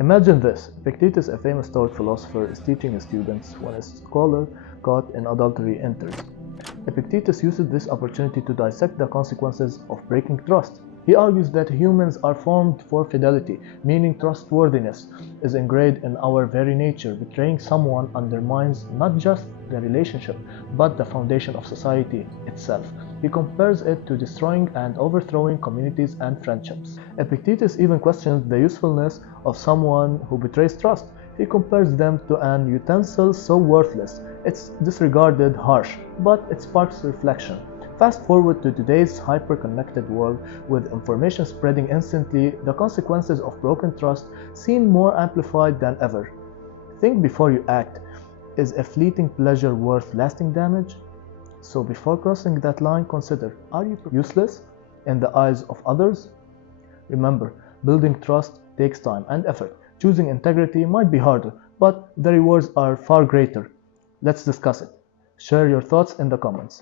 Imagine this: Epictetus, a famous Stoic philosopher, is teaching his students when a scholar caught in adultery enters. Epictetus uses this opportunity to dissect the consequences of breaking trust. He argues that humans are formed for fidelity, meaning trustworthiness is ingrained in our very nature. Betraying someone undermines not just the relationship, but the foundation of society itself. He compares it to destroying and overthrowing communities and friendships. Epictetus even questions the usefulness of someone who betrays trust. He compares them to an utensil so worthless, it's disregarded, harsh, but it sparks reflection. Fast forward to today's hyper-connected world with information spreading instantly, the consequences of broken trust seem more amplified than ever. Think before you act. Is a fleeting pleasure worth lasting damage? So before crossing that line, consider, are you useless in the eyes of others? Remember, building trust takes time and effort. Choosing integrity might be harder, but the rewards are far greater. Let's discuss it. Share your thoughts in the comments.